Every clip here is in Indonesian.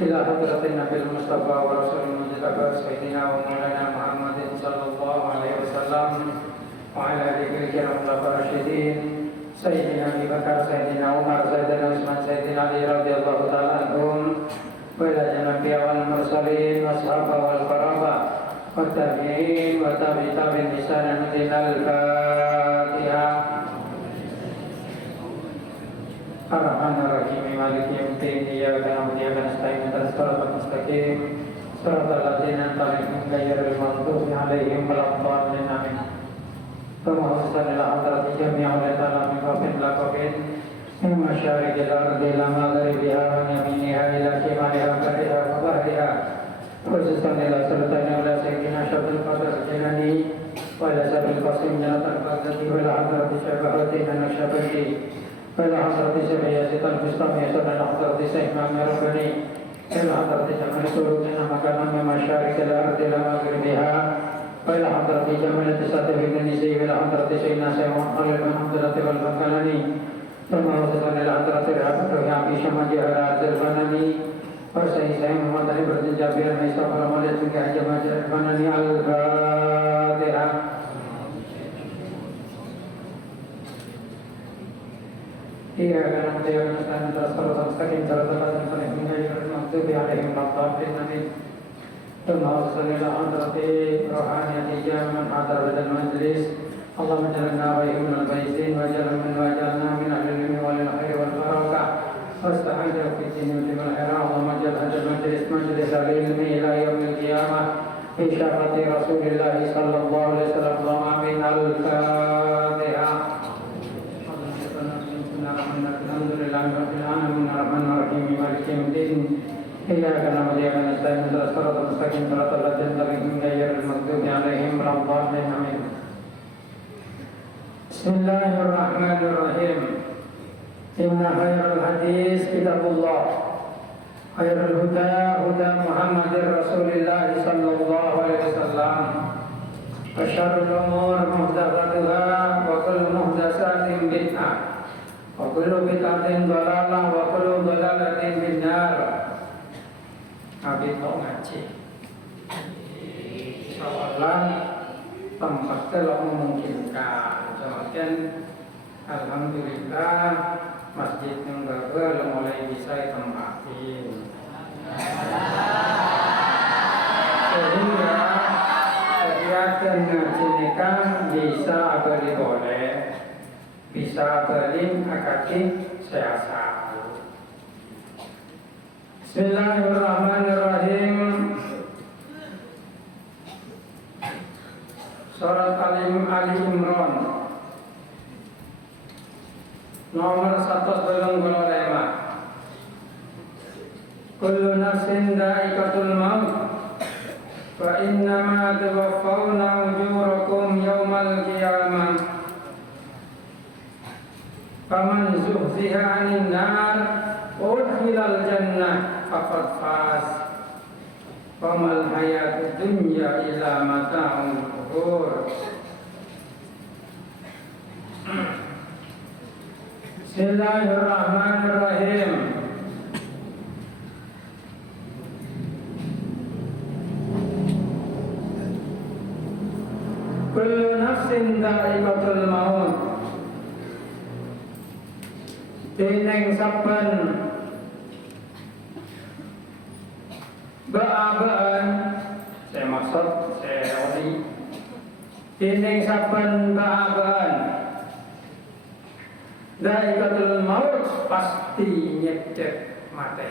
إلى حضرة النبي المصطفى ورسول المجتبى سيدنا ومولانا محمد صلى الله عليه وسلم وعلى آله الكرام الراشدين سيدنا أبي بكر سيدنا عمر سيدنا عثمان سيدنا علي رضي الله تعالى عنهم وإلى جميع المرسلين والصحابة والقرابة والتابعين وتابعي تابعين بإحسان إلى الفاتحة. الرحمن الرحيم مالك يوم الدين إياك نعبد وإياك نستعين اهدنا الصراط المستقيم صراط الذين أنعمت عليهم غير المغضوب عليهم ولا الضالين آمين. ثم وصلنا إلى حضرة جميع العلماء من قبل إلى قبل من مشارق الأرض إلى مغربها ومن يمينها إلى شمالها وبرها وبحرها خصوصا إلى سلطان ولا سيدنا شبه القدر الجيلاني وإلى سبيل القاسم جنة القدر وإلى حضرة شبهتنا النقشبندي وإلى حضرة سبعية البستامي إلى حضرة سيدنا الرباني إلى حضرة جمال سلوكنا مكانا من مشارق الأرض إلى مغربها وإلى حضرة جمال تساتف النسي وإلى حضرة سيدنا سيدنا خالد بن عبد اللطيف البنكالاني ثم وصلنا إلى حضرة الرحمة وحامي شمال جهرات البناني وسيدنا محمد علي بن جابر بن إسحاق رمضان بن جمال البناني الفاتحة. إياك نعبد وإياك نستعين اهدنا الصراط المستقيم صراط الذين أنعمت عليهم غير المغضوب عليهم ولا الضالين آمين. ثم وصلنا إلى حضرة روحانية جامع حضر المجلس اللهم اجعلنا غير من البيتين واجعلنا من أهل العلم والخير والبركة واستعيذ في الدين والدنيا والآخرة اللهم اجعل هذا المجلس مجلس العلم إلى يوم القيامة بشفاعة رسول الله صلى الله عليه وسلم اللهم آمين. الفاتحة. الحمد لله رب العالمين الرحمن الرحيم مالك يوم الدين إياك نعبد وإياك نستعين اهدنا الصراط المستقيم صراط الذين أنعمت عليهم غير المغضوب عليهم ولا الضالين آمين. بسم الله الرحمن الرحيم. إن خير الحديث كتاب الله خير الهدى هدى محمد رسول الله صلى الله عليه وسلم وشر الأمور محدثاتها وكل محدثات بدعة وكل بدعة ضلالة وكل ضلالة في النار. Habis ngaji soalan tempat telah memungkinkan kemudian alhamdulillah masjid yang baru mulai bisa ditempatin sehingga kegiatan ngaji ini kan bisa beli boleh bisa beli akademik seasa. Bismillahirrahmanirrahim. Surat Ali Imran nomor 125. Kullu nafsin dha'iqatul maut wa innama tuwaffawna ujurakum yawmal qiyamah faman zuhziha 'anil nar wa udkhilal jannah faqad faz wa mal hayatud dunya illa mata'ul ghurur. Bismillahirrahmanirrahim. Kullu nafsin dha'iqatul maut. Tineng saben ba'abaan saya maksud saya ori tineng saben ba'abaan dha'iqatul maut pasti nyedek mati.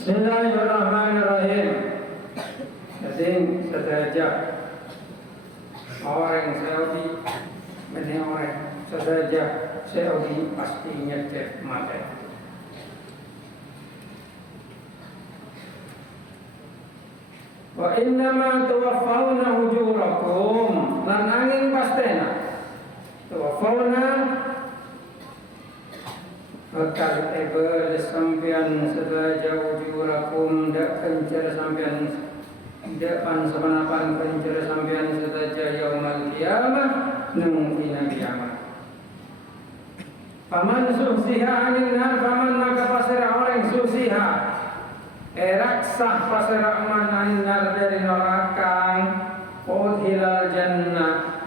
Bismillahirrahmanirrahim. Jadi sederajat orang Saudi ini orang sederajat Saudi pasti nyedek mati. Wa innama tuwaffawna ujurakum lan angin pastena tuwaffawna bakal ebel sampean sedaya ujurakum dak kencer sampean depan semanapan kencer sampean sedaya Faman susiha anin nar, faman maka pasira orang susiha raksah pasira aman anin nar dari neraka, udhilal jannah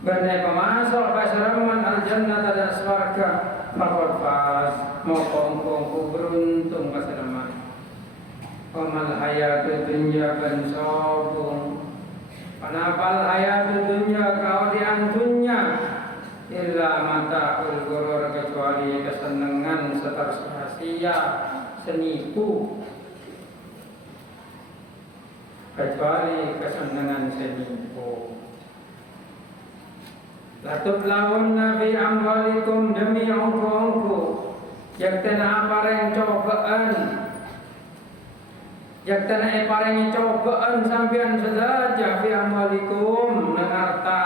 benar pemasok pasira aman al jannah tada swarga, fakot pas mokong beruntung pasira aman. Pamal hayatud dunya ban sobung, panapal hayatud dunya kau diantunya illa mata'ul ghurur, kecuali kesenangan sia-sia senipu, kecuali kesenangan senipu. Latub lawan nabi amwalikum demi ongko-ongko yaktana apareng cobaan, yaktana apareng cobaan sampean sedaja fi amwalikum harta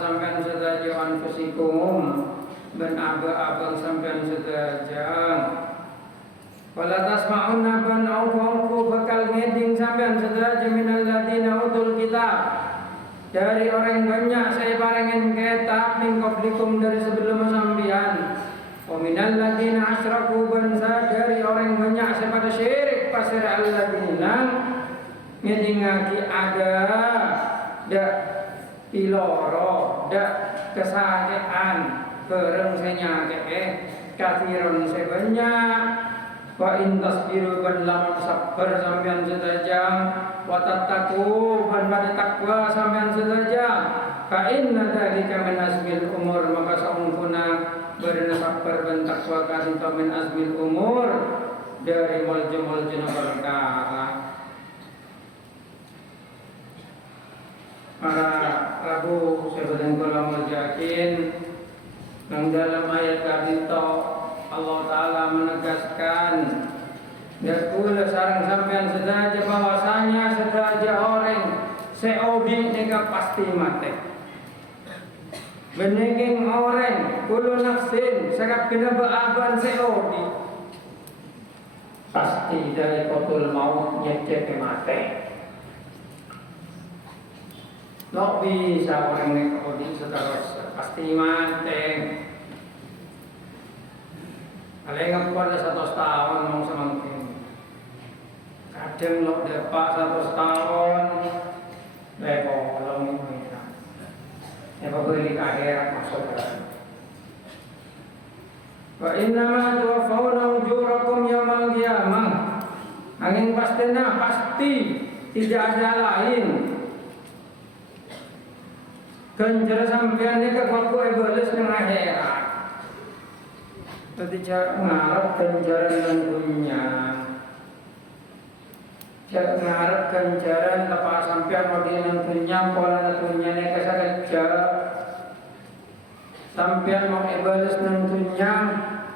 sampean sedaja anfusikum ben abang sampean sedaja. Wala tasma'unna ban ongko bakal ngeding sampean sedaja minal ladina utul kitab, dari orang banyak saya parengin kitab min qablikum dari sebelum sampean. Wa minal ladina asyraku bansa, dari orang banyak saya pada syirik pasir alladina ngedingaki ada dak iloro dak kesakitan bareng senyake kafiron sebanyak. Wa in tasbiru ban lamun sabar sampean sedajang, wa tattaqu ban pada takwa sampean sedajang, fa inna dzalika min azmil umur, maka saungkuna barena sabar ban takwa kan min azmil umur dari mulj-mulj perkara. Para Rabu sebagian ulama yakin yang dalam ayat tadi Allah Ta'ala menegaskan yakul sarang sampean sedaja bahwasanya sedaja orang seodi nega pasti mati. Benegeng orang kulo nafsin sakap kena baaban seodi pasti dari kotul maut nyecek mati. No bisa orang nega odi seterus pasti mati. Alengap pada 100 tahun mau semangkin, kadang lo depak 100 tahun, lepo kalau ini, lepo beli akhirat masuk ke. Wa innama tuwaffawna ujurakum yaumil qiyamah, angin pasti tidak ada lain. Ganjar sampean ini kekuatan iblis yang akhirat. Tadi cak ngarep ganjaran dunia, cak ngarep ganjaran lepas sampean model dunia, pola dunia ni kesakerja, sampean mau ibadah nang dunia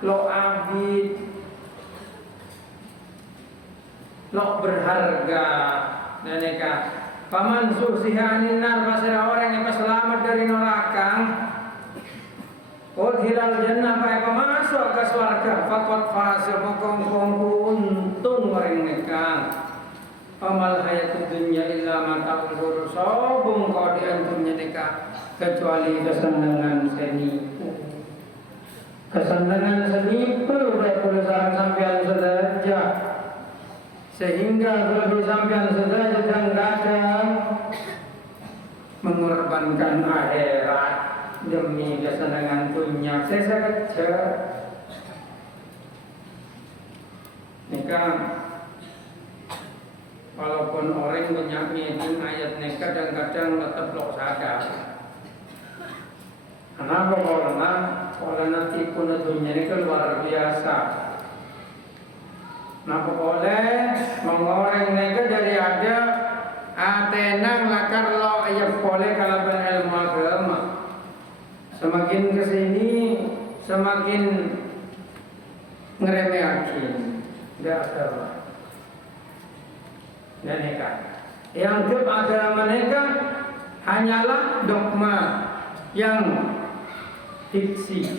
lo abid, lo berharga, dan neka paman susihanin nar pasal orang yang selamat dari neraka. Hilal jannah baik masuk ke surga, fakot fase mokong untung orang mereka. Amal hayatud dunya illa mata'ul ghurur, sobung kau diantumnya mereka kecuali kesenangan senipu. Kesenangan senipu baik boleh sarang sampean sedaja, sehingga lebih sampean sedaja dan kadang mengorbankan akhirat demi kesenangan dunia. Saya kerja nikah, walaupun orang banyak meeting ayat nikah dan kadang tetap lok sadar. Kenapa? Karena tipu dunia ini luar biasa. Kenapa boleh mengoreng nikah dari ada atenang lakar lo ayat boleh kalau berilmu agama. Semakin kesini semakin ngeremehin, tidak ada. Dan nikah yang agama mereka hanyalah dogma yang fiktif,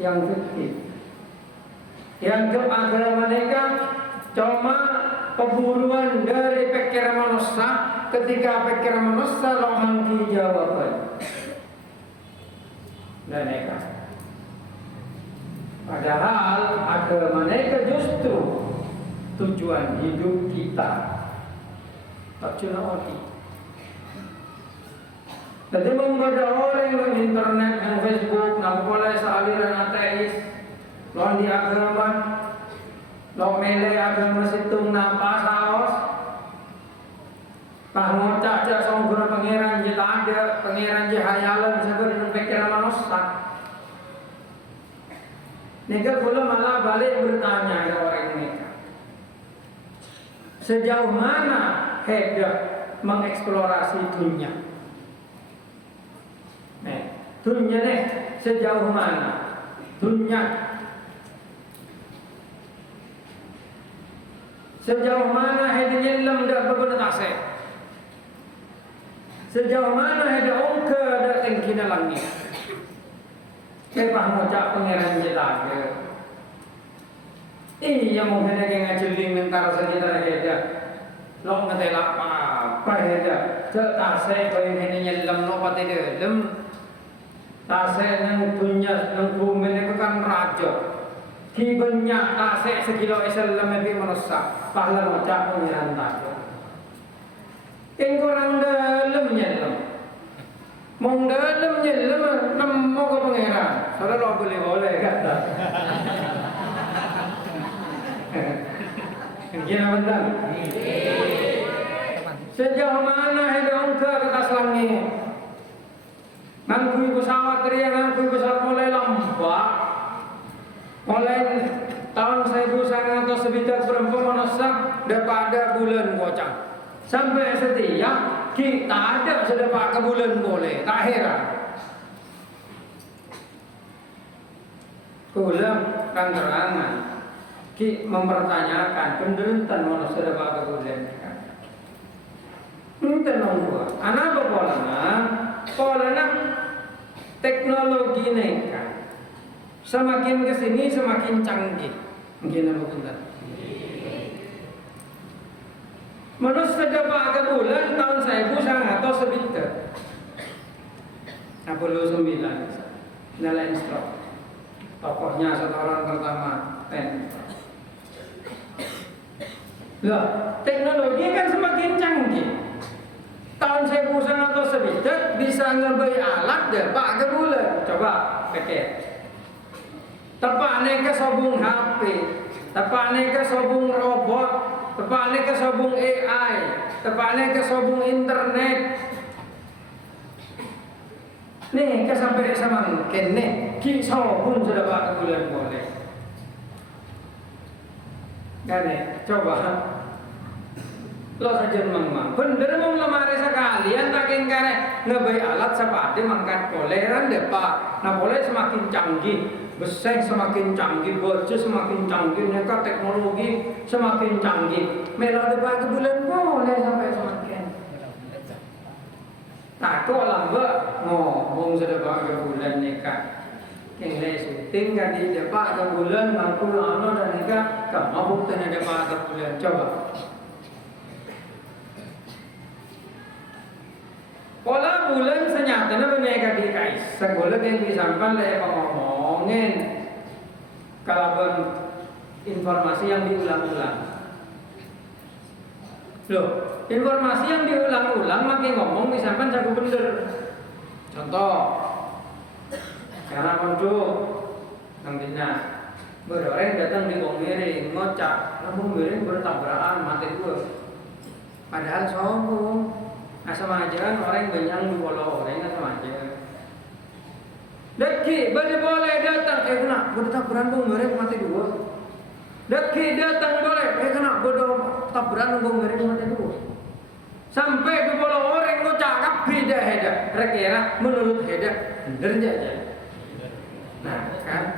yang fiktif. Yang agama mereka cuma pemburuan dari pikiran manusia. Ketika pikiran manusia lo mangki jawaban, dan mereka. Padahal agama mereka justru tujuan hidup kita. Tak cuma oti. Jadi membaca orang di internet dan Facebook, nak boleh sealiran ateis, lawan di agama, lawan mele agama situng napa saos, pahmocak cak songgur pangeran je tak ada, pangeran je hayalan sebut dengan pikiran manusia. Mereka pula malah balik bertanya ke orang mereka, sejauh mana hendak mengeksplorasi dunia? Dunia nih sejauh mana? Dunia sejauh mana hendak nyelam dak berbenda tasik? Sejauh mana hendak ongke dak tinggi langit? Kepah ngocak pangeran jelaga. Iya mau hendak ngajeling nentara sekitar hendak. Lo ngetelak apa hendak? Cek tasik kau hendak nyelam lo pati dalam. Tasik nang dunia nang bumi ni kan raja. Ki banyak tasik sekilo Islam lebih manusia. Pahla ngocak pangeran tak. Yang orang dalam nyelam, mong dalam nyelam, nemu ke pangeran. Saudara lo boleh kata. Gimana benar? Sejauh mana hidup ke atas langit? Ngangkui pesawat ria, ngangkui pesawat mulai lambat. Mulai tahun 1900 berapa manusia daripada bulan gocang. Sampai setiap kita ada sedepak ke bulan boleh, tak heran. Kulam kan terangan, ki mempertanyakan penderuntan manusia sedepak ke bulan. Entah nunggu, anak polana teknologi ni kan semakin kesini semakin canggih. Mungkin apa benar? Manusia dapat ke bulan tahun 1900 Apollo 9 Neil Armstrong, tokohnya seorang pertama Loh, teknologi kan semakin canggih. Tahun 1900 bisa ngebeli alat dapat ke bulan. Coba pikir. Tepak ni ke sobung HP, tepak ni ke sobung robot, tepak ni ke sobung AI, tepak ni ke sobung internet. Nih ke sampai sama mungkin nih, ki sobung sudah dapat ke bulan boleh. Kan coba. Lo saja memang bener mau lemari sekalian tak kengkare ngebai alat sepati mangkat poleran depak. Nah boleh semakin canggih, besar semakin canggih, bocah semakin canggih, mereka teknologi semakin canggih. Melo depak ke bulan boleh sampai semakin. Tak kau lambat ngomong sudah ke bulan nikah. Yang lain syuting kan di depak ke bulan mampu lama dan nikah kamu buktinya depak ke bulan coba. Pola bulan senyatanya beneka di kais. Sekolah yang disampaikan oleh ngomongin kalaban informasi yang diulang-ulang. Loh, informasi yang diulang-ulang makin ngomong disampaikan jago bener. Contoh, karena mondok nang dina berorang datang di bawah miring ngocak, lambung miring bertabrakan mati gue. Padahal sombong. Nah sama aja kan orang banyak di bola orang sama aja. Deki boleh datang, kena bertabrakan bung mereka mati dua. Deki datang boleh, kena bertabrakan bung mereka mati dua. Sampai di bola orang kau cakap beda heda, kira menurut heda bener aja. Nah kan,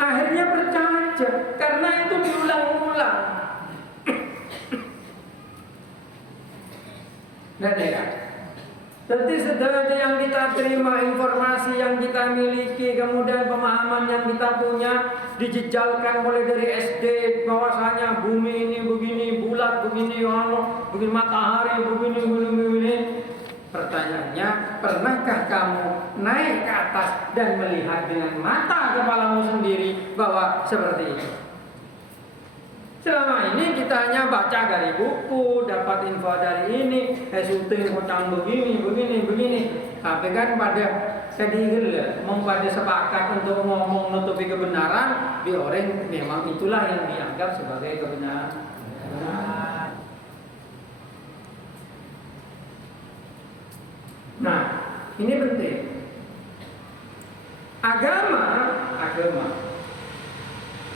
akhirnya percaya karena itu diulang-ulang. Dan ya, jadi sebenarnya yang kita terima, informasi yang kita miliki, kemudian pemahaman yang kita punya dijejalkan mulai dari SD bahwasanya bumi ini begini, bulat begini, begini matahari begini. Pertanyaannya, pernahkah kamu naik ke atas dan melihat dengan mata kepalamu sendiri bahwa seperti itu? Selama ini kita hanya baca dari buku, dapat info dari ini, syuting hutang begini. Tapi kan pada sedih pada sepakat untuk ngomong nutupi kebenaran, di orang memang itulah yang dianggap sebagai kebenaran. Nah, ini penting.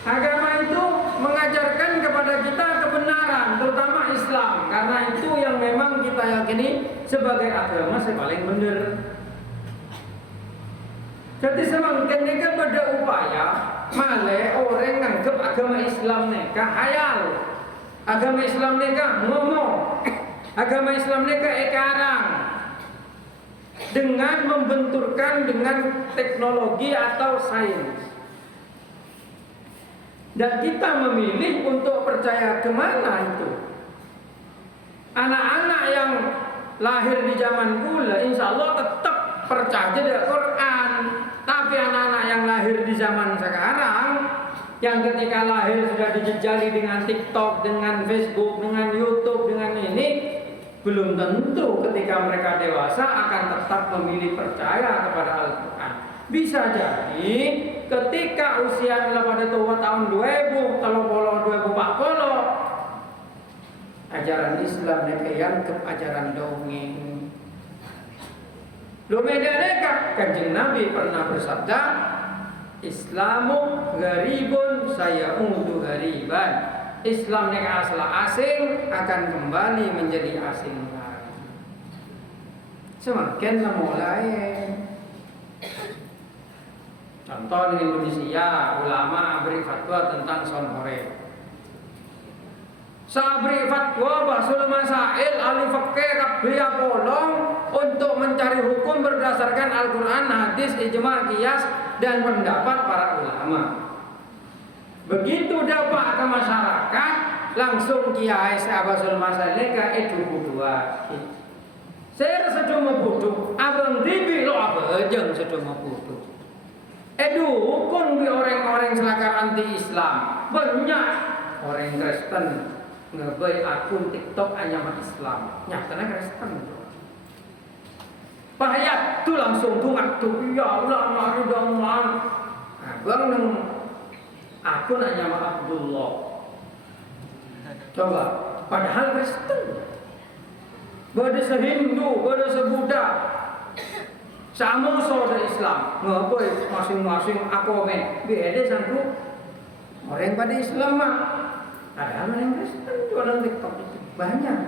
Agama itu mengajarkan kepada kita kebenaran, terutama Islam, karena itu yang memang kita yakini sebagai agama yang paling benar. Jadi semakin mereka berupaya malah orang nganggep agama Islam mereka hayal, agama Islam mereka ngomong, agama Islam mereka ekarang, dengan membenturkan dengan teknologi atau sains. Dan kita memilih untuk percaya kemana itu. Anak-anak yang lahir di zaman kula insya Allah tetap percaya dengan Quran. Tapi anak-anak yang lahir di zaman sekarang, yang ketika lahir sudah dijejali dengan TikTok, dengan Facebook, dengan YouTube, dengan ini, belum tentu ketika mereka dewasa akan tetap memilih percaya kepada Al-Quran. Bisa jadi ketika usia pada tahun 2000, kalau 2040, ajaran Islam mereka yang ke ajaran dongeng. Lumedeka Kanjeng Nabi pernah bersabda, Islamu gharibun sayaudu ghariban. Islam yang asal asing akan kembali menjadi asing lagi. Semakin mulai. Contoh di Indonesia, ulama beri fatwa tentang sonhore. Sabri fatwa basul masail ahli fikih kabeh polong untuk mencari hukum berdasarkan Al-Qur'an, hadis, ijma', qiyas dan pendapat para ulama. Begitu dapat ke masyarakat, langsung kiai sahabatul masail ka edu budua. Saya sedang bodoh, abang ribi lo abang sedang bodoh. Dukun di orang-orang selakar anti-Islam. Banyak orang Kristen ngebai akun TikTok hanya Islam. Nyatanya Kristen. Bahaya tuh langsung tuh ngadu, ya Allah mari dong man. Abang neng akun hanya Abdullah. Coba, padahal Kristen. Bada se-Hindu, bada se-Buddha. Sama saudara Islam, ngapain masing-masing akomen, beda sanggup orang pada Islam mah, ada orang Kristen jualan TikTok itu banyak.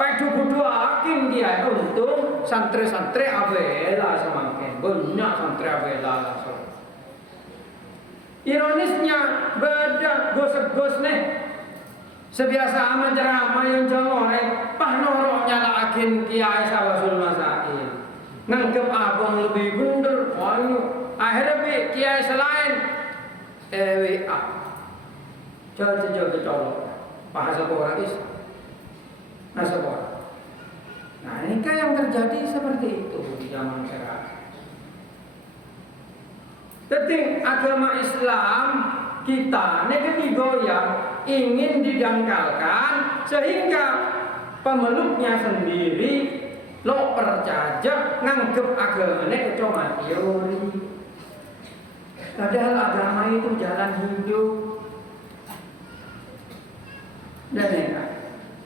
Pak Jokowi akin dia untuk santri-santri abela semakin banyak santri abela langsung. Ironisnya beda gos-gos nih, sebiasa menceramah yang jangore, pah noroknya lah akin kiai sawasul masail. Nganggep abang lebih bener, akhirnya kiai selain WA jauh bahasa orang Islam. Nah ini kan yang terjadi seperti itu di zaman sekarang. Jadi agama Islam kita negatif yang ingin didangkalkan sehingga pemeluknya sendiri lo percaya nganggep agamanya cuma teori. Padahal agama itu jalan hidup. Dan ya,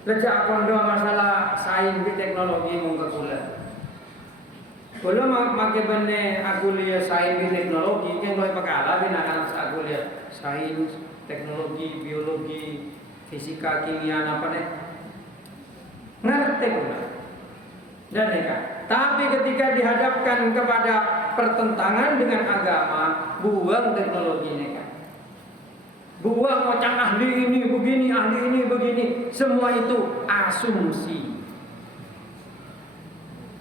sejak kondo masalah sains di teknologi mengkekulan. Kalau makai bende aku lihat sains di teknologi, yang boleh pekala bin akan aku lihat sains, teknologi, biologi, fisika, kimia, apa deh, ngerti pula. Dan ya, tapi ketika dihadapkan kepada pertentangan dengan agama, buang teknologi mereka. Buang macam ahli ini begini, ahli ini begini, semua itu asumsi.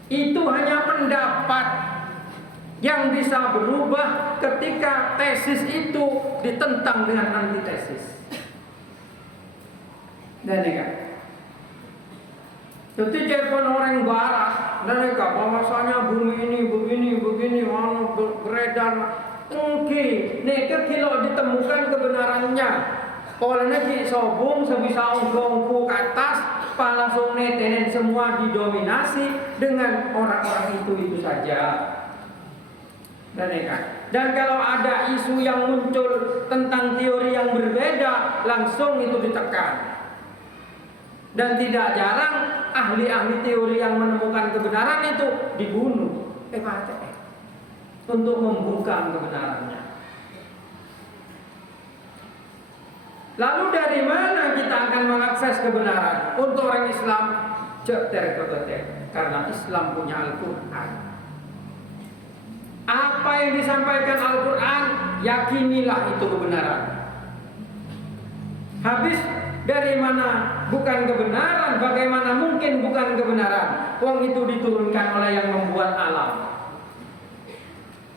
Itu hanya pendapat yang bisa berubah ketika tesis itu ditentang dengan antitesis. Dan ya, Jadi telepon orang barat, mereka bahwasanya bumi ini begini, beredar. Engki, neka kilo ditemukan kebenarannya. Kalau nanti sobung sebisa ongkongku ke atas, langsung netenen semua didominasi dengan orang-orang itu saja. Dan kalau ada isu yang muncul tentang teori yang berbeda, langsung itu ditekan. Dan tidak jarang ahli-ahli teori yang menemukan kebenaran itu dibunuh, mati untuk membungkam kebenarannya. Lalu dari mana kita akan mengakses kebenaran? Untuk orang Islam, karena Islam punya Al-Quran. Apa yang disampaikan Al-Quran, yakinilah itu kebenaran. Habis dari mana bukan kebenaran, bagaimana mungkin bukan kebenaran? Wong itu diturunkan oleh yang membuat alam.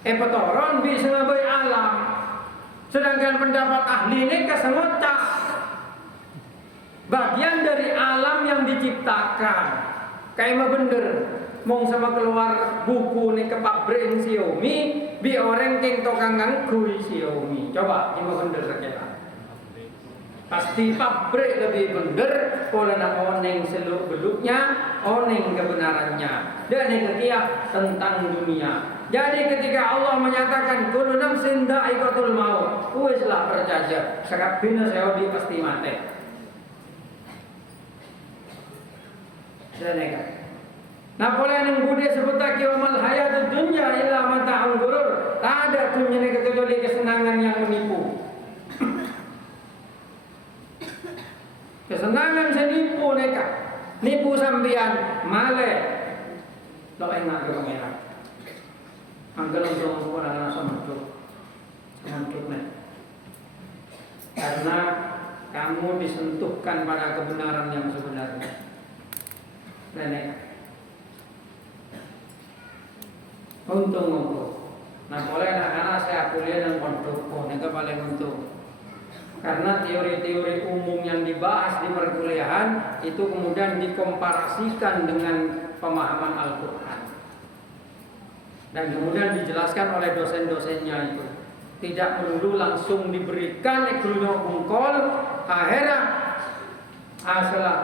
Petoron bisa ngabai alam. Sedangkan pendapat ahli ini kesengocak. Bagian dari alam yang diciptakan. Kayak mah bener. Mong sama keluar buku nih ke pabrik Xiaomi, bi orang keng tokang ngangkui Xiaomi. Coba gimana bener saja. Pasti pabrik lebih bener karena oneng seluk beluknya, oneng kebenarannya. Dan yang ketiga tentang dunia. Jadi ketika Allah menyatakan kullu nafsin dha'iqatul maut, weslah percaya sakabehna seodi pasti mati. Nah, boleh yang budi sebut lagi wamal hayatud dunya illa mata'ul ghurur. Tak ada dunia ini kecuali kesenangan yang menipu. Kesenangan senipu neka, nipu sambian male. Lo enak ke pangeran. Angkel untuk orang sama nih. Karena kamu disentuhkan pada kebenaran yang sebenarnya. Nenek. Untung. Nah, boleh anak-anak saya kuliah dan pondok, itu paling untung. Karena teori-teori umum yang dibahas di perkuliahan itu kemudian dikomparasikan dengan pemahaman Al-Quran. Dan kemudian dijelaskan oleh dosen-dosennya itu. Tidak perlu langsung diberikan ekluno bungkol, akhirnya asalah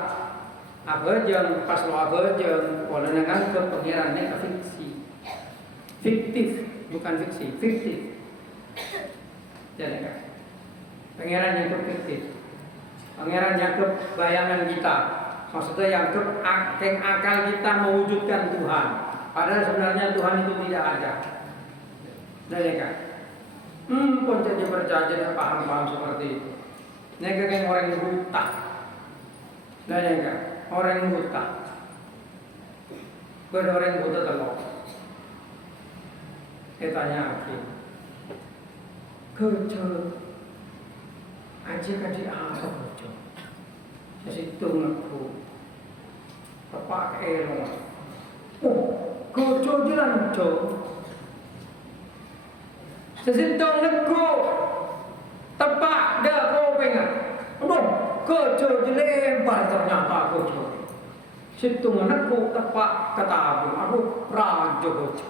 abajeng, pas lo abajeng, kalau dengan ke pengirannya ke fiksi. Fiktif, bukan fiksi, fiktif. Jadi kan, pengiran yang ke fiktif, pengiran yang ke bayangan kita. Maksudnya yang ke akal kita mewujudkan Tuhan. Padahal sebenarnya Tuhan itu tidak ada. Jadi kan, pun jadi percaya paham-paham seperti itu. Ini kayak orang buta. Jadi kan, orang buta. Orang buta telok. Saya tanya Hakim, kerja aja kan di apa kerja? Sesitung aku, bapak elok. Oh, kerja jalan kerja. Sesitung aku, tepak dah kau pengen. Aduh, kerja dilebar ternyata kerja. Situng aku tepak kata aku, aduh raja kerja.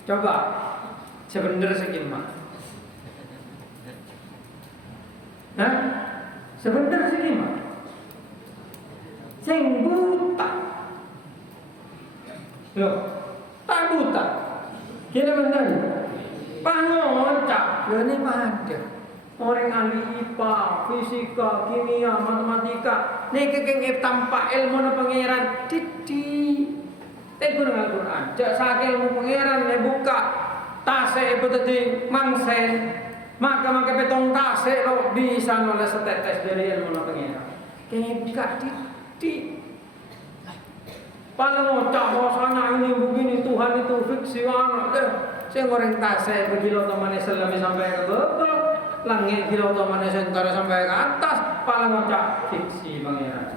Coba sebenar segimana? Nah, sebenar segimana? Sing buta. Loh, tak buta. Kira benar? Pangocak. Loh ini ada. Orang ahli IPA, fisika, kimia, matematika. Nih kekeng tanpa ilmu na pangeran. Didi. Tegur dengan Al-Quran. Jak sakil mu pangeran le buka tase betadi mangsen. Maka petong tase lo bisa oleh setetes dari ilmu na pangeran. Kayak buka di paling ngocak bahwasanya ini begini Tuhan itu fiksi mana. Saya goreng tase begilo teman selami sampai ke bawah. Langit gilo teman sentara sampai ke atas. Paling ngocak fiksi pangeran.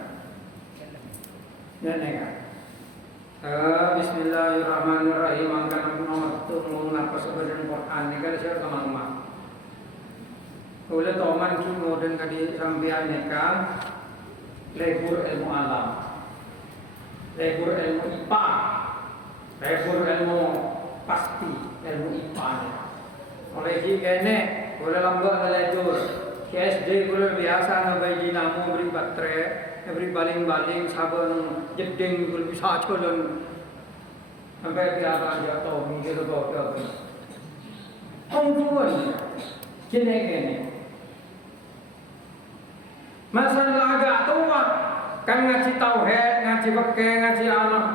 Nenek. Bismillahirrahmanirrahim. Angkat nomor 1 mengapa sebenarnya Quran ini kan saya kemang-mang. Oleh toman ki ngoden kadi sampeyan neka lebur ilmu alam. Lebur ilmu IPA. Lebur ilmu pasti ilmu IPA. Oleh ki kene oleh lambak lebur. Ki SD kulo biasa ngabai dinamu beri baterai, beri baling-baling sabun jeding kulo bisa colon. Sampai biasa dia tahu mikir apa. Ongkuan. Kene. Masalah agak tua kan ngaji tauhid, ngaji fikih, ngaji alam.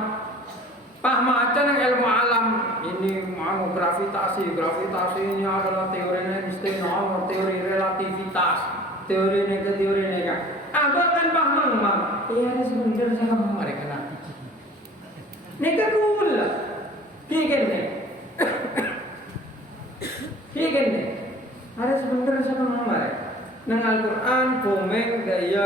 Paham aja nang ilmu alam ini mau gravitasi ini adalah teori Einstein, teori relativitas, teori ini kan. Abah kan paham bang. Iya ada sebenarnya sama mereka nanti. Nika cool. Kigene. Ada sebenarnya sama mereka. Nang Al-Quran pomeng daya.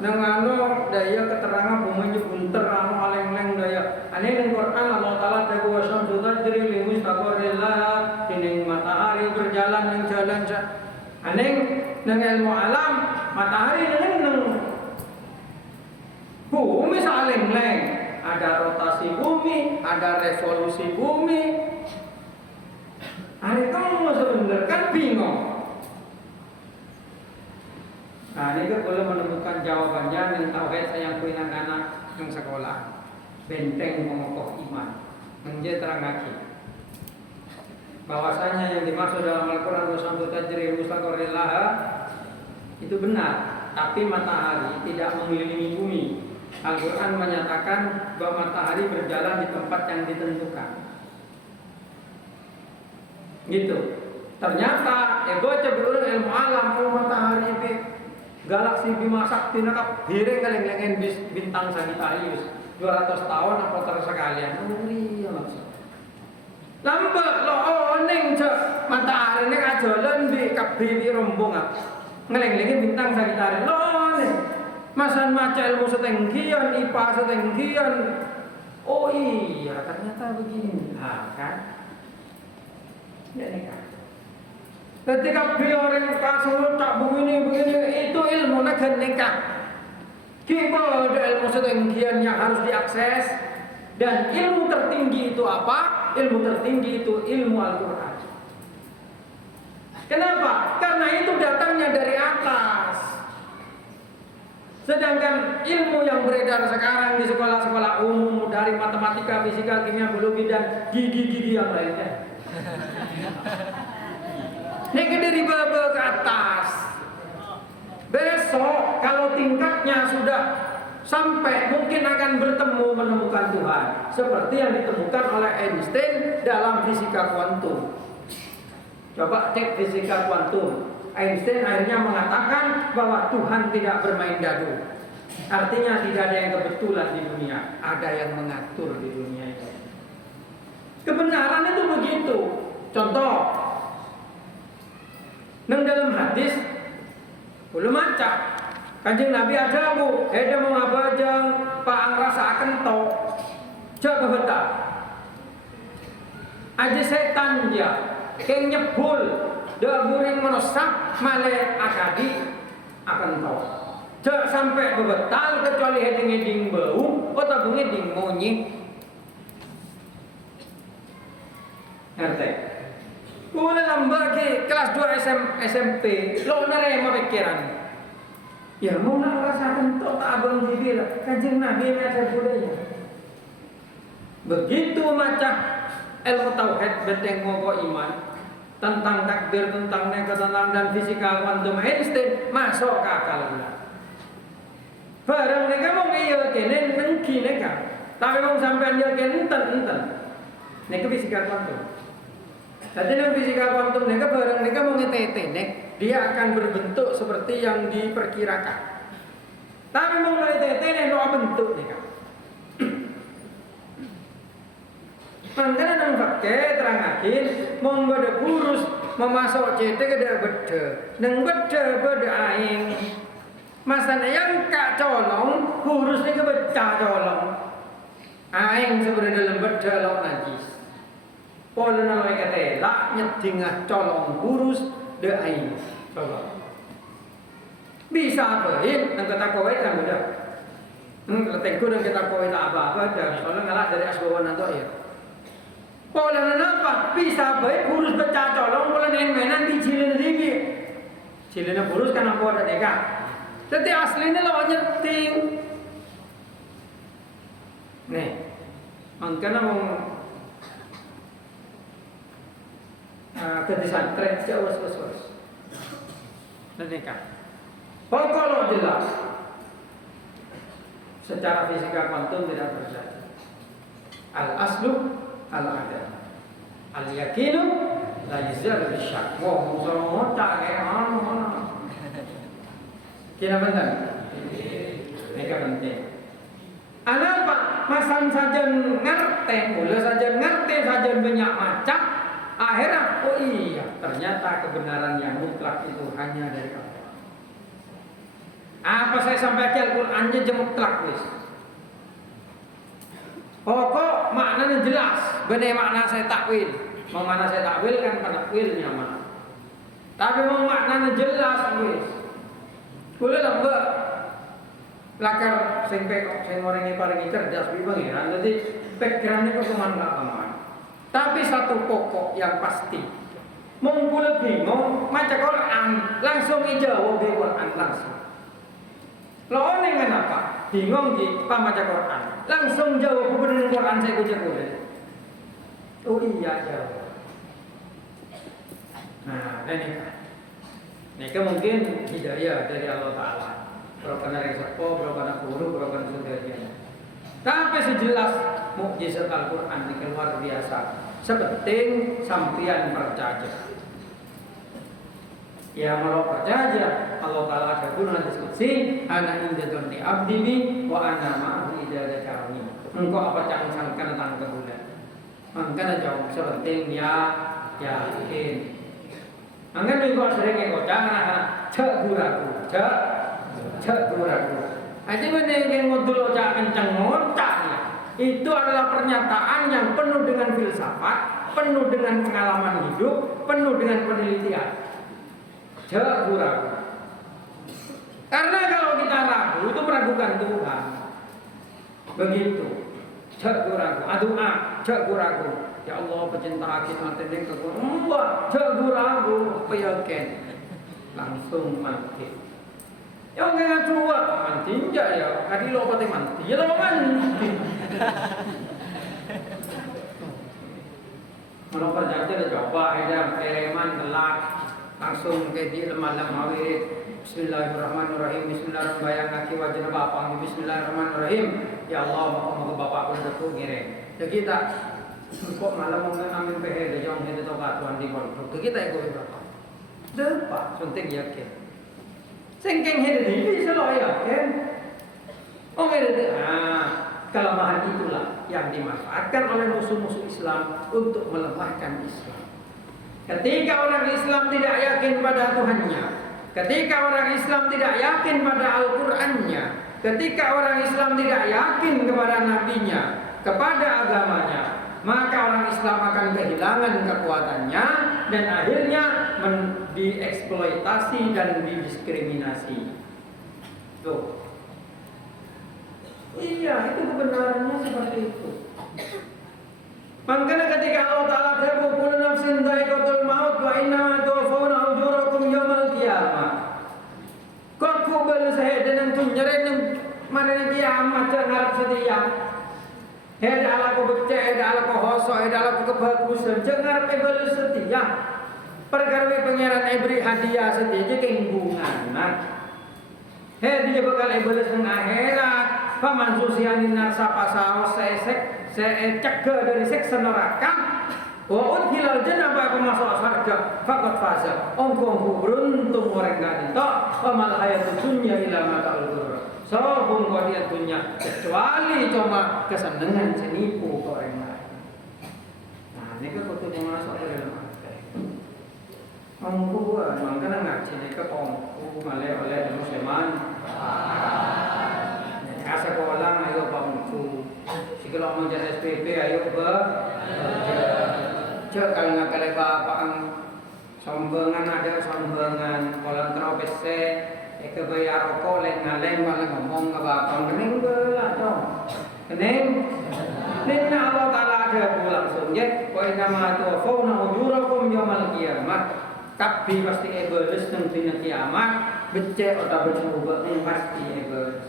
Nang anu daya keterangan pomeng bunter anu aleng-leng daya. Ane nang Quran Allah Taala teguh wasyamsu tajri li mustaqarrillah. Ini matahari berjalan nang jalan sa. Ane nang ilmu alam matahari nang bumi saleng-leng. Ada rotasi bumi, ada revolusi bumi. Hari kamu sebenarnya kan bingung. Nah, ini kan boleh menemukan jawabannya yang tauhid saya punya anak yang sekolah. Benteng pengokoh iman. Menjadi terang lagi. Bahwasanya yang dimaksud dalam Al-Quran wasyamsu tajri mustaqarrillah itu benar, tapi matahari tidak mengelilingi bumi. Al-Quran menyatakan bahwa matahari berjalan di tempat yang ditentukan. Gitu. Ternyata baca dulu ilmu alam matahari itu galaksi Bima Sakti nakap hiring kaleng-lengen bintang Sagittarius 200 tahun apa terus sekalian. Iya maksud. Lambat lo oning cek matahari nek ajolen di kabi rombong ngeleng-lengen bintang Sagittarius. Lo oning masan maca ilmu setenggian, IPA setenggian. Oh iya ternyata begini. Nah kan. Ya nih kan. Ketika orang kasut tak begini itu ilmu nak nikah. Kita ada ilmu setenggian yang harus diakses dan ilmu tertinggi itu apa? Ilmu tertinggi itu ilmu Al-Quran. Kenapa? Karena itu datangnya dari atas. Sedangkan ilmu yang beredar sekarang di sekolah-sekolah umum dari matematika, fisika, kimia, biologi dan gigi-gigi yang lainnya. Ini dari bawah ke atas. Besok kalau tingkatnya sudah sampai mungkin akan bertemu menemukan Tuhan seperti yang ditemukan oleh Einstein dalam fisika kuantum. Coba cek fisika kuantum. Einstein akhirnya mengatakan bahwa Tuhan tidak bermain dadu. Artinya tidak ada yang kebetulan di dunia, ada yang mengatur di dunia ini. Kebenaran itu begitu. Contoh, nang dalam hadis belum maca Kanjeng Nabi ada bu, ada mau ngabajang Pak Angrasa akan tok. Coba betul. Aja setan dia, keng nyebul, dah buring menosak male akadi akan tok. Coba sampai bebetal kecuali heding-heding bau, atau heding monyet. Ngerti? Mulai lambat ke kelas 2 SMP, lo nerema pikiran. Ya mau nak rasakan tok abang dibilang Kanjeng Nabi ada budaya. Begitu macam ilmu tauhid benteng pokok iman tentang takdir, tentang nekatan dan fisika kuantum Einstein masuk ke akal kita. Barang mereka mau iya kene nengki neka, tapi mau sampai dia kene enten. Neka fisika kuantum. Jadi dalam fisika kuantum mereka barang mereka mau ngetetenek, dia akan berbentuk seperti yang diperkirakan. Tapi mau ngetetenek no bentuk mereka. Makanya nang pakai terangakin, mau beda kurus, memasuk cete ke dia beda, nang beda aing. Masanya yang kak colong, kurusnya ke becah colong. Aing sebenarnya dalam beda lo najis. Pola nama kata lak nyedingah colong kurus Ain. Coba. Bisa baik, yang kita kawin kan udah. Ketekku yang kita kawin apa-apa aja. Soalnya ngalah dari asbawan atau ya. Pola apa? Bisa baik, burus pecah colong, pola mainan di cilin tinggi. Cilinnya burus kan apa ada deka. Jadi aslinya lawan nyeting. Nih, makanya mau ketisan tren jauh terus. Dan deka. Kalau jelas secara fisika kuantum tidak terjadi. Al aslu al adam, al yakinu la yazal bisyak. Wah, musuh tak mana. Kira benar? Mereka penting. Apa? Masan saja ngerti, boleh saja ngerti saja banyak macam. Akhirnya, oh iya, ternyata kebenaran yang mutlak itu hanya dari Allah. Apa saya sampaikan Al-Qur'annya jemuk telak wis. Pokok maknanya jelas, benar makna saya takwil. Mau mana saya takwil kan takwilnya mana. Tapi mau maknanya jelas wis. Boleh lah enggak. Lakar sing pekok sing orang paling cerdas pi pangeran. Jadi pikirannya kok cuman enggak aman. Tapi satu pokok yang pasti. Mau boleh bingung maca Quran, langsung dijawab di Quran langsung. Lo ini kenapa? Bingung di pamaca Quran. Langsung jawab benar Quran saya ujar boleh. Oh iya jawab. Nah, ini mungkin hidayah dari Allah Taala. Berapa dari sepo, berapa guru, berapa saudara. Tapi sejelas mukjizat Al-Quran ini luar biasa. Sepenting sampian percaya. Ya kalau percaya Allah Ta'ala ada guna diskusi ana inda dhanni abdi bi wa ana ma'ahu idza dzakarni. Engkau apa cang sangkan tentang kebulan. Mangkana jawab sepenting ya yakin. Angkat juga sering ngocang cek guraku cek guraku. Aja mana yang ngudul ocak kenceng ngocaknya. Itu adalah pernyataan yang penuh dengan filsafat, penuh dengan pengalaman hidup, penuh dengan penelitian. Cek ragu. Karena kalau kita ragu itu meragukan Tuhan. Begitu. Cek ragu. Aduh cek ragu. Ya Allah pecinta hakim atene kekuatan. Cek ragu. Yakin. Langsung mati. Yang enggak tua mati enggak ya. Kadi lo pati mati. Ya lo mati. Kalau perjalanan ada coba ada preman gelap. Langsung ke di lemah-lemah wirid. Bismillahirrahmanirrahim. Bismillahirrahmanirrahim. Wajah bapak. Bismillahirrahmanirrahim. Ya Allah, moga bapak pun deku ngire. Ya kita kok malam mau ngambil PH jong kita toka tuan di konflik. Kita ego bapak. Depak suntik yakin. Sengkeng hede bisa lo yakin. Oh hede. Kelemahan itulah yang dimanfaatkan oleh musuh-musuh Islam untuk melemahkan Islam. Ketika orang Islam tidak yakin pada Tuhannya, ketika orang Islam tidak yakin pada Al-Qur'annya, ketika orang Islam tidak yakin kepada nabinya, kepada agamanya, maka orang Islam akan kehilangan kekuatannya dan akhirnya dieksploitasi dan didiskriminasi. Tuh. Iya, itu kebenarannya seperti itu. Makanya ketika Allah Ta'ala berfirman kullu nafsin dha'iqatul maut wa innama tuwaffawna ujurakum yaumal qiyamah. Kok kubal saya dengan tunjaren yang marina kiamat jangan setia. Heda ala ko becce, heda ala ko hoso, heda ala ko kebagusan jangan ebal setia. Perkara pangeran ibri hadiah setia jeung bunganan. Heda bakal ebal sang akhirat. Paman susianin sapa saos saya cegah dari siksa neraka. Wa udkhilal jannah apa masuk surga faqad faza. Ongko beruntung orang gak itu. Pamal hayatud dunya ila mata'ul ghurur. Sobung kau dia dunia kecuali cuma kesenangan senipu ke orang lain. Nah, ini kan kutunya masuk ke dalam hati. Ongko makanya ngaji ini ke ongko oleh musliman. Sekolah ayo bangku. Kalau mau jadi SPP ayo bekerja. Kalau nak kalau bapak Sombengan ada sombengan kolam teropes ke bayar rokok lek ngaleng malah ngomong ke bapak kening belah dong kening nên Allah Taala ada langsung ya wa inna ma tuwaffawna ujurakum yaumal qiyamah tapi pasti ebeles nang dina kiamat becek atau bercoba pasti ebeles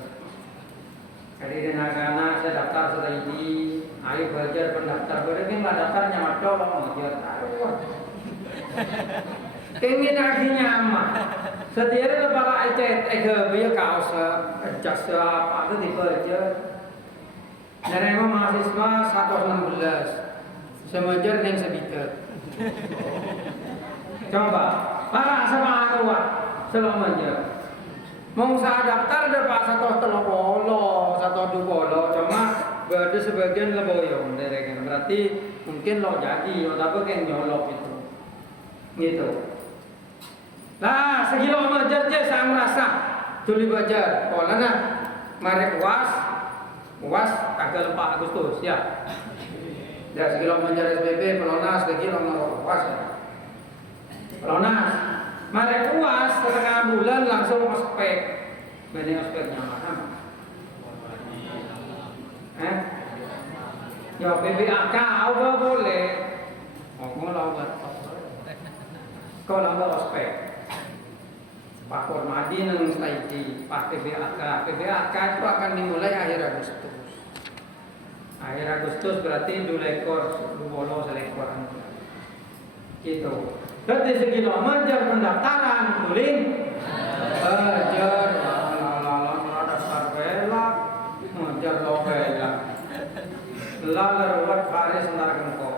jadi dengan saya daftar sudah ini ayo belajar pendaftar berarti nggak daftarnya macam ngajar Kengin akhirnya amat. Setiap para ecet biar kaos jas apa itu dibaca. Nerima mahasiswa 116 semenjak yang sebitar. Coba para sama kuat selamanya. Mau saya daftar dapat 130 cuma ada sebagian leboyong dari berarti mungkin lo jadi lo tapi kan nyolok itu. Gitu. Lah segilo majar je sang rasa tuli bajar. Pola nah marek uas tanggal 4 Agustus ya. Ya segilo majar SPP pelonas segilo uas. Pelonas marek uas setengah bulan langsung ospek. Bene ospeknya mana? Ya PBAK apa boleh? Ngomong lawan. Kau nambah ospek. Pak Kormadi nang Staiti, Pak PBAK itu akan dimulai akhir Agustus. Akhir Agustus berarti 2 ekor, 2 selekor. Gitu. Berarti segi majar pendaftaran, tuling. Ajar, dasar bela, majar lo bela. Lalu ruwet Faris antara kengkok.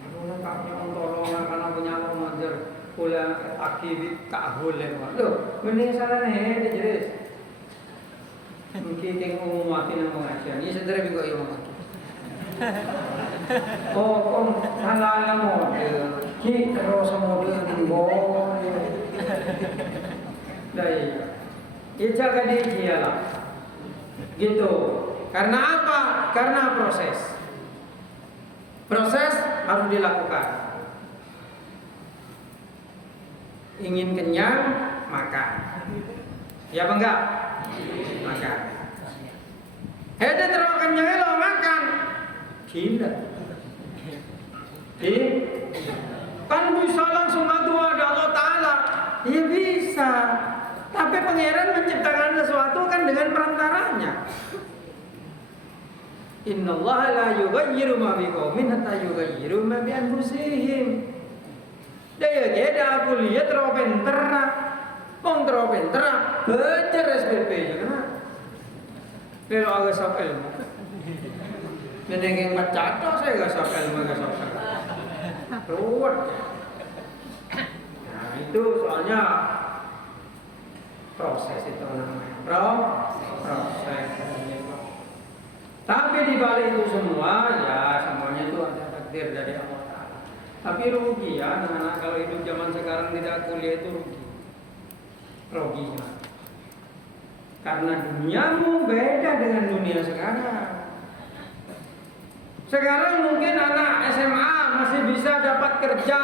Aduh, kaknya tolong karena punya lo majar. Pula akibit tak boleh. Loh, benih salah nih, dia jelas. Mungkin yang umum mati nang mengajian. Ini sendiri juga yang mati. Oh, salah model. Ki terus model di bawah. Dari, ya jaga diri lah. Gitu. Karena apa? Karena proses. Proses harus dilakukan. Ingin kenyang, makan. Ya apa enggak? Makan. Hede terlalu kenyang lo makan. Gila. Kan bisa langsung ngadu ada Allah Ta'ala. Ya bisa. Tapi pangeran menciptakan sesuatu kan dengan perantaranya. Innallaha la yughayyiru ma biqaumin hatta yughayyiru ma bi anfusihim. Daya geda kuliah teropentera, teropentera, belajar SPP juga. Kalau agak sapel, nenek yang baca saya agak sapel, ruwet. Nah itu soalnya proses itu namanya, proses. Tapi di balik itu semua, ya semuanya itu ada takdir dari Allah. Tapi rugi ya anak-anak kalau hidup zaman sekarang tidak kuliah itu ruginya. Karena duniamu beda dengan dunia sekarang. Sekarang mungkin anak SMA masih bisa dapat kerja,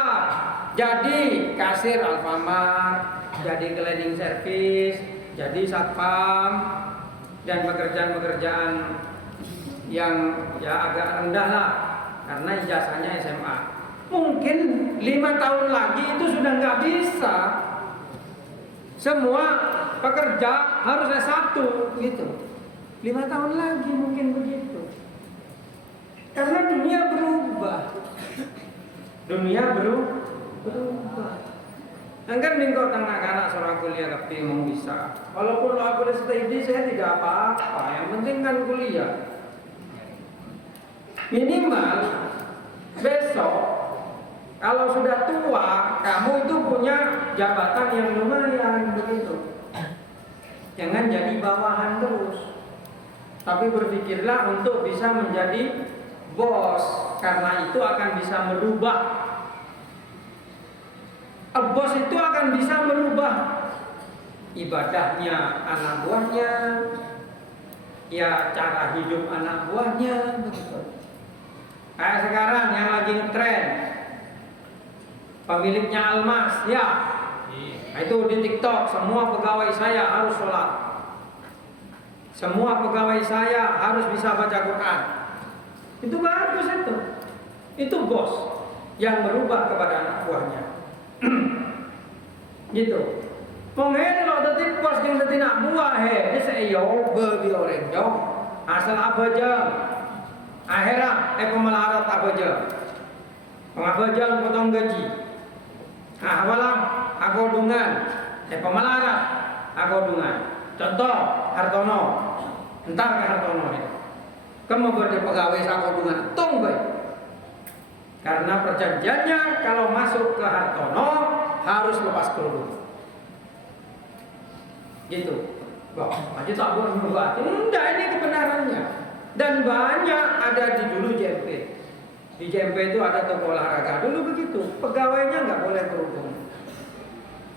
jadi kasir Alfamart, jadi cleaning service, jadi satpam dan pekerjaan-pekerjaan yang ya agak rendah lah karena ijazahnya SMA. Mungkin 5 tahun lagi itu sudah nggak bisa. Semua pekerja harus S1 gitu. 5 tahun lagi mungkin begitu. Karena dunia berubah. Dunia berubah. Angkat minggu anak-anak seorang kuliah tapi mau bisa. Walaupun aku studi saya tidak apa-apa. Yang penting kan kuliah. Minimal besok kalau sudah tua, kamu itu punya jabatan yang lumayan begitu. Jangan jadi bawahan terus. Tapi berpikirlah untuk bisa menjadi bos, karena itu akan bisa merubah. Bos itu akan bisa merubah ibadahnya anak buahnya, ya cara hidup anak buahnya begitu. Kayak sekarang yang lagi ngetren pemiliknya Almas, ya. Nah, itu di TikTok, semua pegawai saya harus sholat. Semua pegawai saya harus bisa baca Quran. Itu bagus itu. Itu bos yang berubah kepada anak buahnya. Gitu. Pengen lo tadi bos yang tadi nak buah he, ini seyo bebi orang jauh. Asal apa aja. Akhirat pemelarat apa aja. Apa aja potong gaji. Nah, walang aku dungan, pemelarat aku dungan. Contoh Hartono, entar ke Hartono itu. Kamu berde pegawai aku dungan, tung baik. Karena perjanjiannya kalau masuk ke Hartono harus lepas kerudung. Gitu. Wah, aja tak boleh membuat. Enggak, ini kebenarannya. Dan banyak ada di dulu JMP. Di JMP itu ada toko olahraga. Dulu begitu, pegawainya nggak boleh kerudung.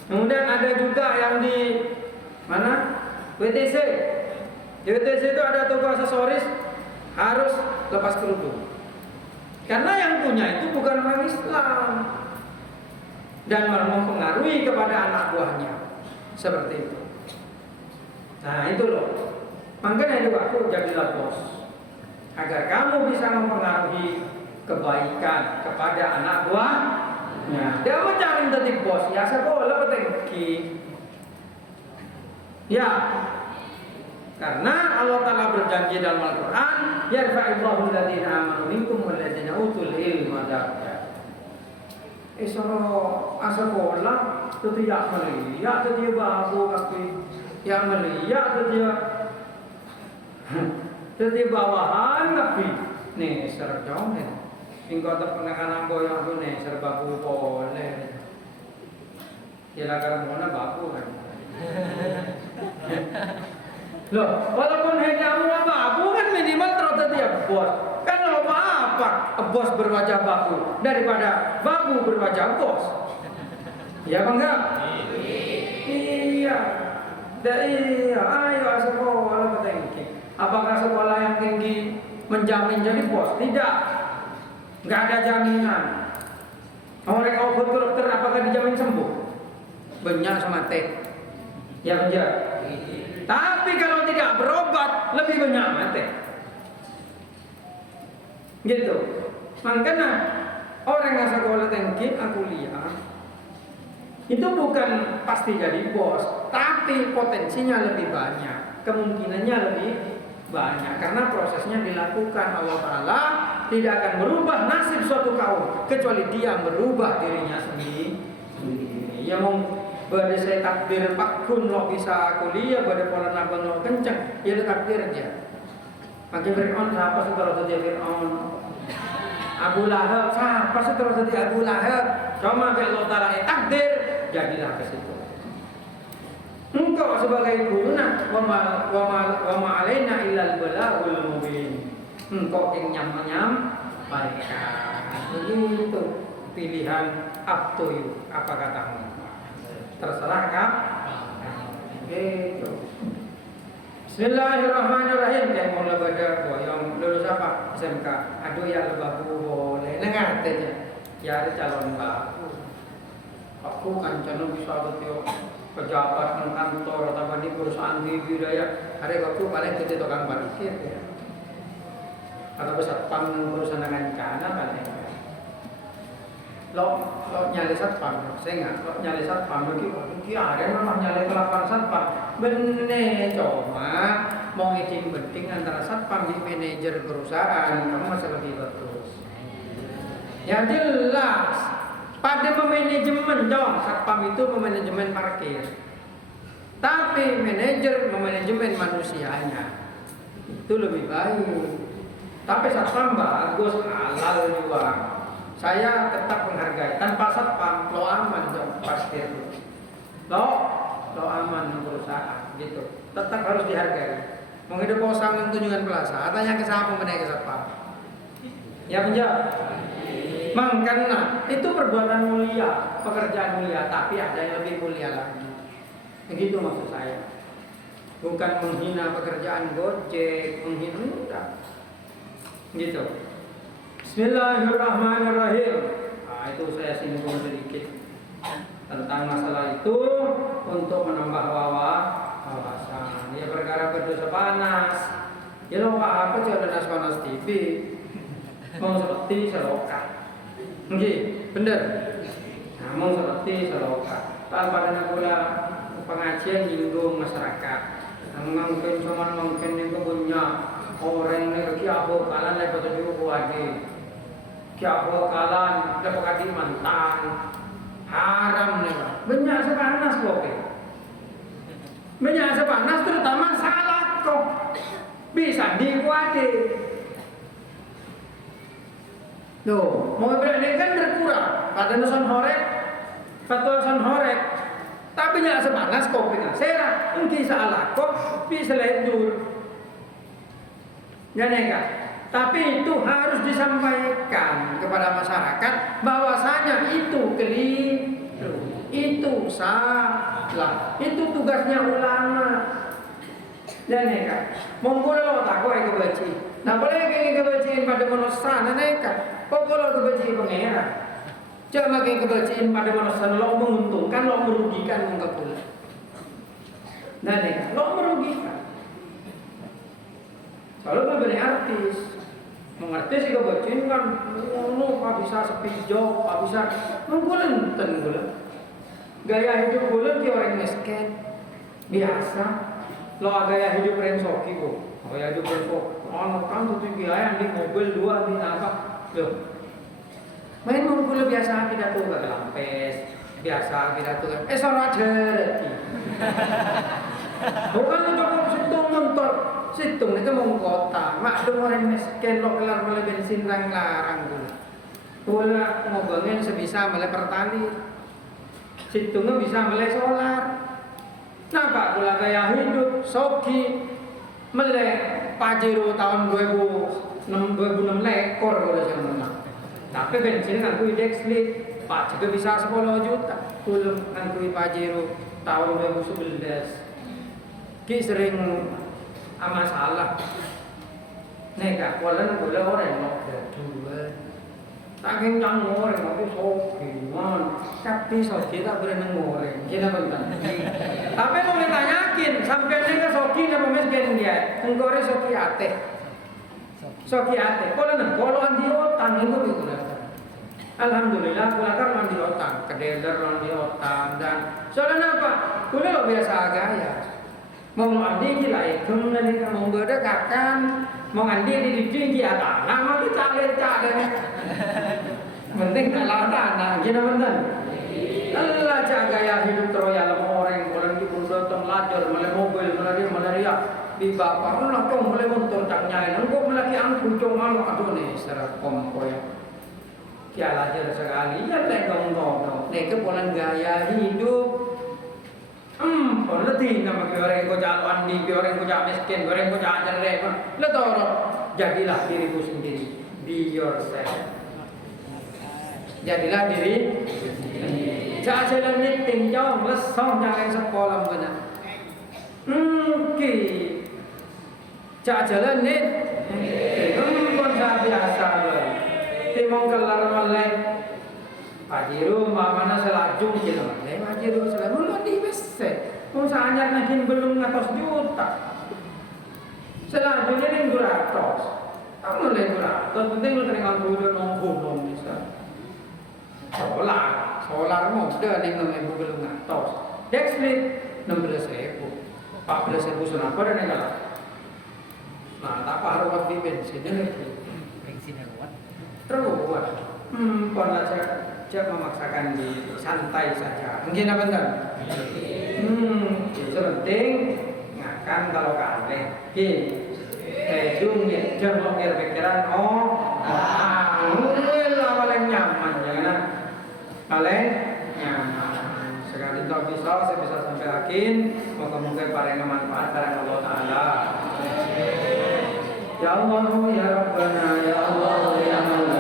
Kemudian ada juga yang di mana? WTC. Di WTC itu ada toko aksesoris harus lepas kerudung. Karena yang punya itu bukan orang Islam dan mempengaruhi kepada anak buahnya. Seperti itu. Nah, itu loh. Makanya itu aku jadilah bos. Agar kamu bisa mempengaruhi kebaikan kepada anak buahnya. Dia mencari tadi bos, ya sekolah petengki. Ya, karena Allah Ta'ala berjanji dalam Al-Quran, yarfa'illahu alladhina amanu minkum walladhina utul ilma darajat. Isoro asekolah itu tidak melihat dia babu kaki, yang melihat dia bawahan tapi nih serjong nih. Ingkau terpenakan boyong tu nih serbabu boleh. Silakan mana babu kan. Loh, walaupun hanya babu kan minimal terus dia bos. Kan lo apa? Bos berwajah babu daripada babu berwajah bos. Ya bangga? Iya. Iya, ayo sekolah bertinggi. Apakah sekolah yang tinggi menjamin jadi bos? Tidak. Nggak ada jaminan. Orang obat dokter apakah dijamin sembuh? Banyak sama teh. Ya benar. Tapi kalau tidak berobat lebih banyak mati. Gitu. Makanya orang yang sekolah tinggi, aku lihat itu bukan pasti jadi bos, tapi potensinya lebih banyak, kemungkinannya lebih banyak karena prosesnya dilakukan. Allah Ta'ala tidak akan merubah nasib suatu kaum kecuali dia merubah dirinya sendiri. Ya mau pada saya takdir pakun lo bisa kuliah, pada pola nabang lo kencang, ya ada takdir aja. Maka Fir'aun siapa setelah jadi Fir'aun? Abu Lahab siapa setelah jadi Abu Lahab? Cuma Allah Ta'ala takdir, jadilah ke situ. Engkau sebagai guru nak wa ma alaina illal balagul mubin. Engkau yang menyampaikan. Begitu pilihan up to you. Apa katamu? Terserah kan? Gitu. Bismillahirrahmanirrahim. Kayak mau lebaga boyong lulus apa? SMK. Aduh ya lebaku boleh. Nengatnya. Ya ada calon baku. Aku kan calon bisa betul pejabat ng kantor atau di perusahaan bibi daya. Hari waktu paling kita tukang parkir ya. Atau satpam perusahaan dengan kana paling. Lo nyali satpam, saya nggak lo nyali satpam begitu. Ada memang nyali kelapan satpam. Bener cuma mau ngecing penting antara satpam di manajer perusahaan kamu masih lebih bagus. Ya jelas. Pada memanajemen dong, satpam itu memanajemen parkir. Tapi manajer memanajemen manusianya. Itu lebih baik. Tapi satpam bagus, halal juga. Saya tetap menghargai. Tanpa satpam, lo aman dong parkir. Lo aman perusahaan gitu. Tetap harus dihargai. Menghidup kosong yang tunjungan plaza. Tanya ke siapa menaik ke satpam. Ya menjawab. Makanya itu perbuatan mulia, pekerjaan mulia, tapi ada yang lebih mulia lagi. Begitu maksud saya. Bukan menghina pekerjaan Gojek, menghina enggak. Gitu. Bismillahirrahmanirrahim. Nah, itu saya singgung sedikit tentang masalah itu untuk menambah wawasan. Ya perkara berdosa panas. Ya lo apa aja ada panas TV. Mau seperti selokan. Nggih, bener. Nah, mau seperti selokan. Pada nakula pengajian nyinggung masyarakat. Mungkin cuma mungkin itu punya orang ni kiabo kalan lepas tu kuadi. Kiabo kalan lepas kadi mantan. Haram ni. Banyak sepanas kok. Banyak sepanas terutama salah kok. Bisa dikuati. Loh, mau berani kan berkurang. Pada nusan horek, fatwa nusan horek. Tapi nyak sepanas kopi ngasera. Mungkin salah kok bisa lendur. Jangan kan? Tapi itu harus disampaikan kepada masyarakat bahwasanya itu keliru, itu salah, itu tugasnya ulama. Jangan kan? Monggo lo tak kau kebaci. Nah boleh kayak kebaciin pada manusia, kan? Pokoknya kebaciin pangeran. Jangan kayak kebaciin pada manusia lo menguntungkan, lo merugikan mungkin pula. Nah lo merugikan. Kalau memberi artis, mengerti sih kebaciin kan, pak bisa sepijok, pak bisa menggulen, gaya hidup gulen di orang miskin biasa. Lo gaya hidup rensoki kok, gaya hidup rensoki. Oh, kan tuh gaya di mobil dua di apa? Loh, main mobil biasa tidak tuh gak lampes, biasa tidak tuh. Sorat jereti. Bukan cukup situng motor, situng itu mau kota. Mak ada orang miskin lo kelar mulai bensin larang gula. Gula mau bangun sebisa mulai pertali. Situngnya bisa mulai solar. Nampak pula gaya hidup Soki melek Pajero tahun 2006 lekor kalau saya menang. Tapi bensin kan kui Dexlit, Pak juga bisa 10 juta. Belum kan kui Pajero tahun 2011. Ki sering masalah. Neka walan gula orang mau kedua. Saking yang ngoreng tapi Soki man. Tapi Soki tak berenang ngoreng. Kita bentar. Tapi mau ditanyakin sampai ni ke Soki nama miskin dia. Engkore Soki ate. Soki ate. Kalau andi otang itu digunakan. Alhamdulillah kulakar mandi otang, kedeler mandi otang dan soalnya apa? Kulo lo biasa gaya. Mau andi gila itu nanti mau berdekat mau andi di tinggi ada. Nama kita cale. Penting kalau ada, gimana benar? Allah jaga ya hidup teroyal orang di bunda telajar, mulai mobil, malaria, di bapak, Allah dong mulai motor tak nyalain, engkau melaki angkut cuma aduh nih secara kompoy, kia lajar sekali, ya legong dong, nih kepolan gaya hidup, letih nama orang kau jalan di, orang kau jalan miskin, orang kau jalan repot, letorot, jadilah diriku sendiri, be yourself. Jadilah diri jalan meeting jauh lesong jangan sekolah benar. Ki jalan net pun biasa lah. Timong kelar malai Pajiru mana selajung gitu malai Pajiru selajung lu di besek. Mau seanyar nakin belum 100 juta. Selajungnya ni 200. Kamu le 200 penting lu teringat dulu nongkrong bisa. Solar modal yang namanya belum ngatos. Dexlit 16.000, 14.000 sunapa dan enggak. Nah, tak apa harus di bensinnya ruwet. Terus, kalau saya memaksakan di santai saja. Mungkin apa enggak? Sepenting ngakan kalau kalah. Hidung ya, jangan pikiran paling nyaman jangan. Paling nyaman. Sekali tak bisa, saya bisa sampai yakin. Moga-moga para yang manfaat dari Allah Taala. Ya Allah, ya Rabbana, ya Allah, ya Allah.